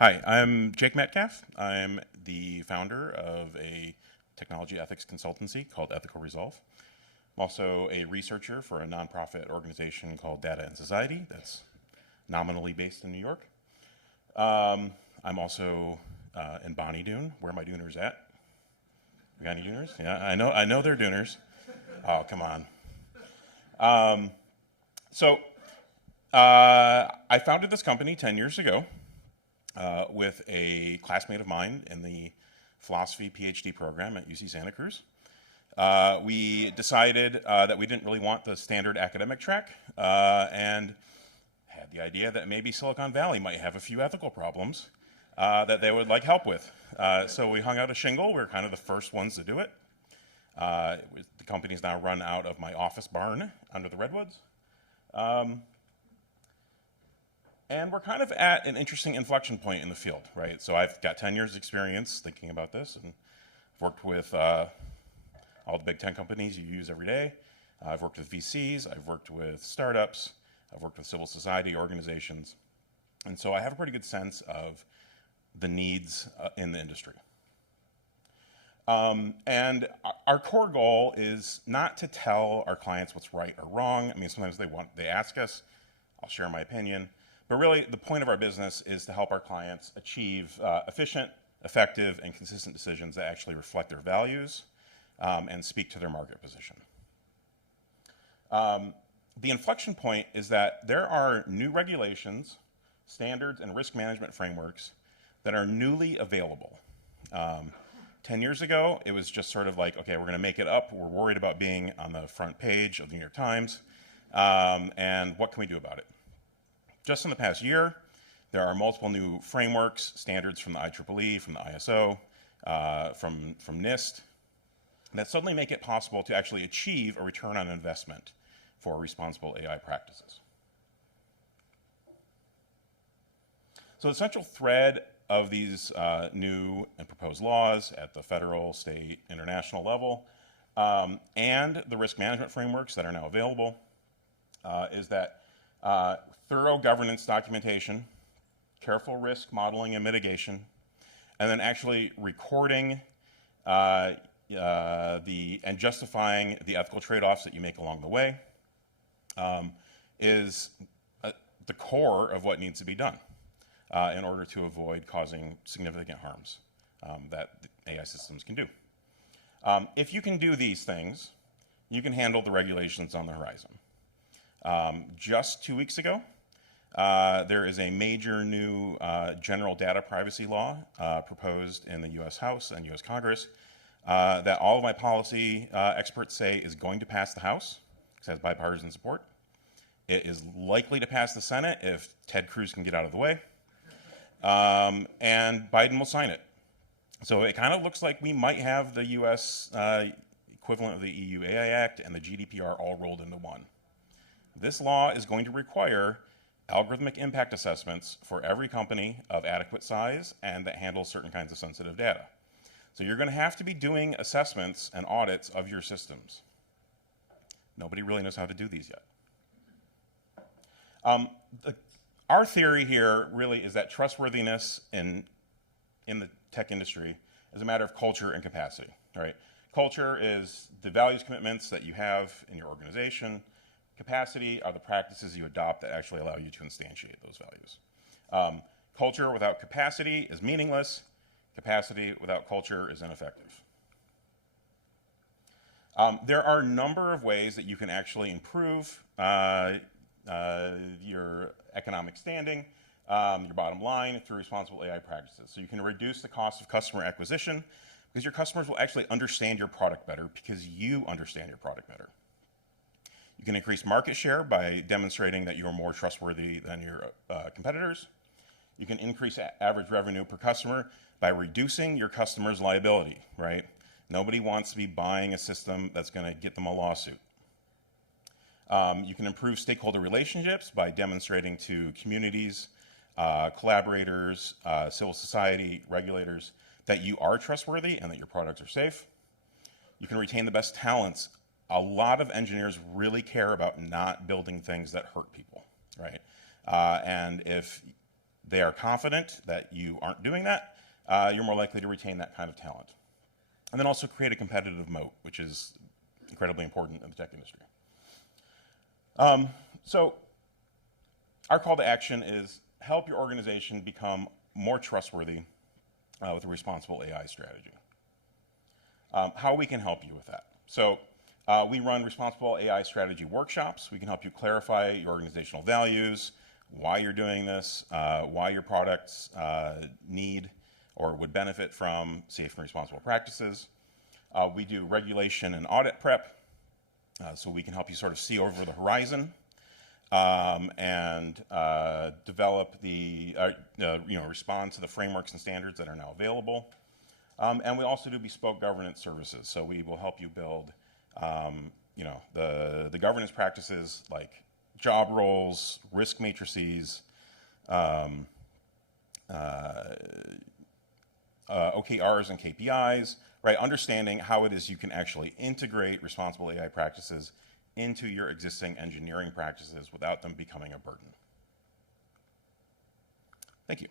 Hi, I'm Jake Metcalf. I'm the founder of a technology ethics consultancy called Ethical Resolve. I'm also a researcher for a nonprofit organization called Data and Society that's nominally based in New York. I'm also in Bonnie Doon. Where are my Dooners at? We got any Dooners? Yeah, I know they're Dooners. Oh, come on. So I founded this company 10 years ago with a classmate of mine in the philosophy PhD program at UC Santa Cruz. We decided that we didn't really want the standard academic track and had the idea that maybe Silicon Valley might have a few ethical problems that they would like help with. So we hung out a shingle. We were kind of the first ones to do it. The company's now run out of my office barn under the redwoods. And we're kind of at an interesting inflection point in the field, right? So I've got 10 years experience thinking about this, and I've worked with all the big 10 companies you use every day. I've worked with VCs, I've worked with startups, I've worked with civil society organizations. And so I have a pretty good sense of the needs in the industry. And our core goal is not to tell our clients what's right or wrong. I mean, sometimes they ask us, I'll share my opinion. But really, the point of our business is to help our clients achieve efficient, effective, and consistent decisions that actually reflect their values and speak to their market position. The inflection point is that there are new regulations, standards, and risk management frameworks that are newly available. 10 years ago, it was just sort of like, okay, we're going to make it up. We're worried about being on the front page of the New York Times, and what can we do about it? Just in the past year, there are multiple new frameworks, standards from the IEEE, from the ISO, from NIST, that suddenly make it possible to actually achieve a return on investment for responsible AI practices. So the central thread of these new and proposed laws at the federal, state, international level, and the risk management frameworks that are now available, is that thorough governance documentation, careful risk modeling and mitigation, and then actually recording and justifying the ethical trade-offs that you make along the way is the core of what needs to be done in order to avoid causing significant harms that AI systems can do. If you can do these things, you can handle the regulations on the horizon. Just 2 weeks ago, there is a major new general data privacy law proposed in the US House and US Congress that all of my policy experts say is going to pass the House because it has bipartisan support. It is likely to pass the Senate if Ted Cruz can get out of the way. And Biden will sign it. So it kind of looks like we might have the US equivalent of the EU AI Act and the GDPR all rolled into one. This law is going to require algorithmic impact assessments for every company of adequate size and that handles certain kinds of sensitive data. So you're going to have to be doing assessments and audits of your systems. Nobody really knows how to do these yet. Our theory here really is that trustworthiness in the tech industry is a matter of culture and capacity, right? Culture is the values commitments that you have in your organization. Capacity are the practices you adopt that actually allow you to instantiate those values. Culture without capacity is meaningless. Capacity without culture is ineffective. There are a number of ways that you can actually improve your economic standing, your bottom line through responsible AI practices. So you can reduce the cost of customer acquisition because your customers will actually understand your product better because you understand your product better. You can increase market share by demonstrating that you are more trustworthy than your competitors. You can increase average revenue per customer by reducing your customer's liability, right? Nobody wants to be buying a system that's going to get them a lawsuit. You can improve stakeholder relationships by demonstrating to communities, collaborators, civil society, regulators, that you are trustworthy and that your products are safe. You can retain the best talents. A lot of engineers really care about not building things that hurt people, right? And if they are confident that you aren't doing that, you're more likely to retain that kind of talent. And then also create a competitive moat, which is incredibly important in the tech industry. So our call to action is help your organization become more trustworthy with a responsible AI strategy. How we can help you with that. So we run responsible AI strategy workshops. We can help you clarify your organizational values, why you're doing this, why your products need or would benefit from safe and responsible practices. We do regulation and audit prep, so we can help you sort of see over the horizon and develop the, respond to the frameworks and standards that are now available. And we also do bespoke governance services. So we will help you build, the governance practices like job roles, risk matrices, OKRs and KPIs, right? Understanding how it is you can actually integrate responsible AI practices into your existing engineering practices without them becoming a burden. Thank you.